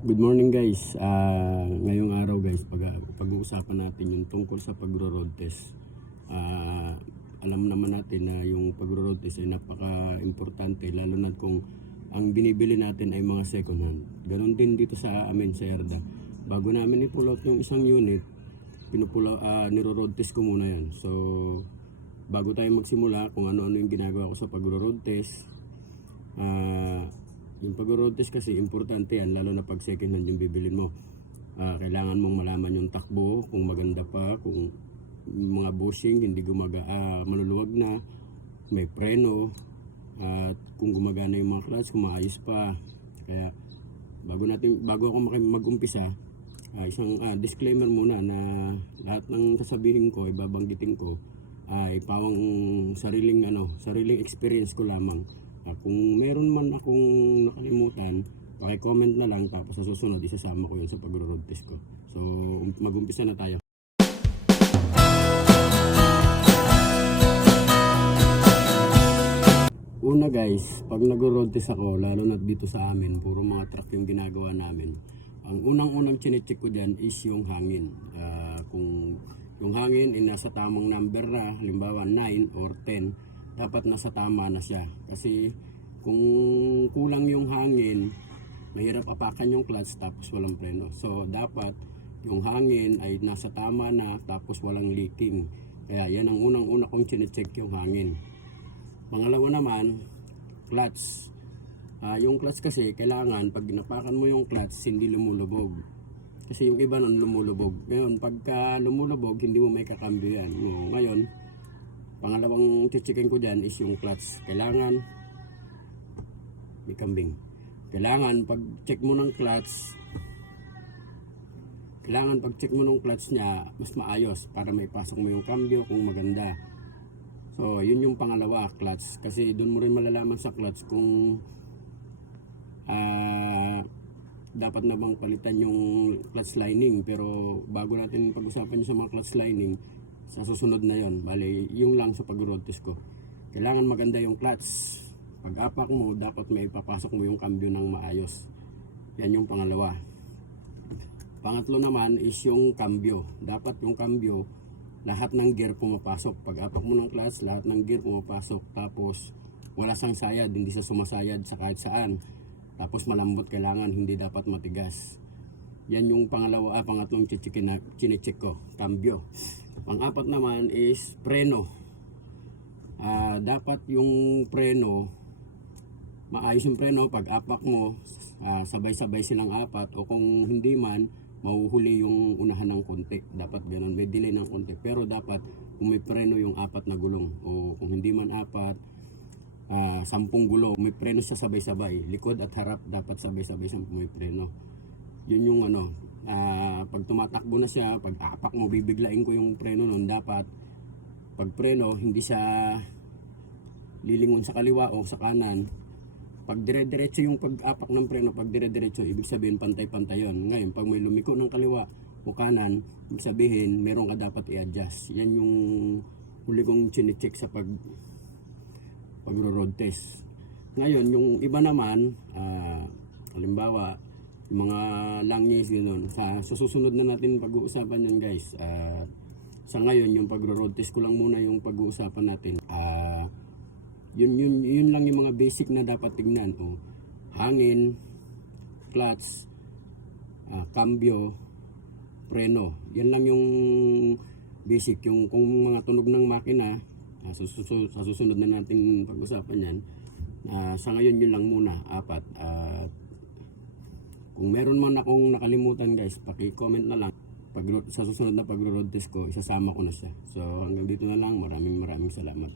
Good morning guys. Ah, ngayong araw guys, pag pag-uusapan natin yung tungkol sa pagro-road test. Ah, alam naman natin na yung pagro-road test ay napaka-importante lalo na kung ang binibili natin ay mga second hand. Ganon din dito sa amin sa Yarda. Bago namin i-pull yung isang unit, pinupula ah niro-road test ko muna yan. So bago tayo magsimula kung ano-ano yung ginagawa ko sa pagro-road test, ah yung pag-road test kasi importante yan lalo na pag second hand yung bibilin mo. Ah, kailangan mong malaman yung takbo, kung maganda pa, kung mga bushing hindi gumaga ah, maluluwag na, may preno, at kung gumagana yung mga clutch, kung maayos pa. Kaya bago natin bago ako mag-umpisa, ah, isang ah, disclaimer muna na lahat ng sasabihin ko, ibabanggitin ko ay pawang sariling ano, sariling experience ko lamang. Ah, kung meron man akong nakalimutan, paki-comment na lang tapos sa susunod isasama ko yun sa pagro-road ko. So, mag-umpisa na tayo. Una guys, pag nag-road test ako, lalo na dito sa amin, puro mga truck yung ginagawa namin. Ang unang-unang chinecheck ko dyan is yung hangin. Ah, kung yung hangin ay nasa tamang number na, halimbawa 9 or 10, dapat nasa tama na siya. Kasi kung kulang yung hangin, mahirap apakan yung clutch tapos walang preno. So dapat yung hangin ay nasa tama na tapos walang leaking. Kaya yan ang unang-una kong chinecheck yung hangin. Pangalawa naman, clutch. Ah, yung clutch kasi kailangan pag ginapakan mo yung clutch hindi lumulubog. Kasi yung iba nun lumulubog. Ngayon, pagka lumulubog, hindi mo may kakambyo yan. No, ngayon, pangalawang chichikin ko dyan is yung clutch. Kailangan, may kambing. Kailangan, pag check mo ng clutch, kailangan pag check mo ng clutch niya, mas maayos para may pasok mo yung cambio kung maganda. So, yun yung pangalawa, clutch. Kasi doon mo rin malalaman sa clutch kung ah dapat na bang palitan yung clutch lining. Pero bago natin pag-usapan yung sa mga clutch lining, sa susunod na yon Bale, yung lang sa pag-road test ko. Kailangan maganda yung clutch. Pag apak mo, dapat may papasok mo yung cambio ng maayos. Yan yung pangalawa. Pangatlo naman is yung cambio. Dapat yung cambio, lahat ng gear pumapasok. Pag apak mo ng clutch, lahat ng gear pumapasok. Tapos, wala sang sayad, hindi sa sumasayad sa kahit saan. Tapos malambot kailangan, hindi dapat matigas. Yan yung pangalawa, ah, pangatlong chinecheck ko, cambio. Pang-apat naman is preno. Ah, dapat yung preno, maayos yung preno, pag apak mo, ah, sabay-sabay silang apat o kung hindi man, mahuhuli yung unahan ng konti. Dapat ganun, may delay ng konti. Pero dapat kung may preno yung apat na gulong o kung hindi man apat, ah, sampung gulo, may preno sa sabay-sabay. Likod at harap dapat sabay-sabay siyang may preno. Yun yung ano, ah, pag tumatakbo na siya, pag apak mo, bibiglain ko yung preno nun, dapat pag preno, hindi siya lilingon sa kaliwa o sa kanan. Pag dire-diretso yung pag-apak ng preno, pag dire-diretso, ibig sabihin pantay-pantay yun. Ngayon, pag may lumiko ng kaliwa o kanan, ibig sabihin meron ka dapat i-adjust. Yan yung huli kong chinecheck sa pag pagro-road test. Ngayon, yung iba naman, ah, halimbawa, yung mga langis yun, sa, sa susunod na natin pag-uusapan yan guys. Ah, sa ngayon, yung pagro-road test ko lang muna yung pag-uusapan natin. Ah, yun, yun, yun lang yung mga basic na dapat tignan. Oh. Hangin, clutch, ah, cambio, preno. Yan lang yung basic. Yung kung mga tunog ng makina, ah, sa, susu- sa susunod na nating pag-usapan yan. Ah, sa ngayon yun lang muna, apat. At kung meron man akong nakalimutan guys, paki-comment na lang. Pag, sa susunod na pag-road test ko, isasama ko na siya. So hanggang dito na lang. Maraming maraming salamat.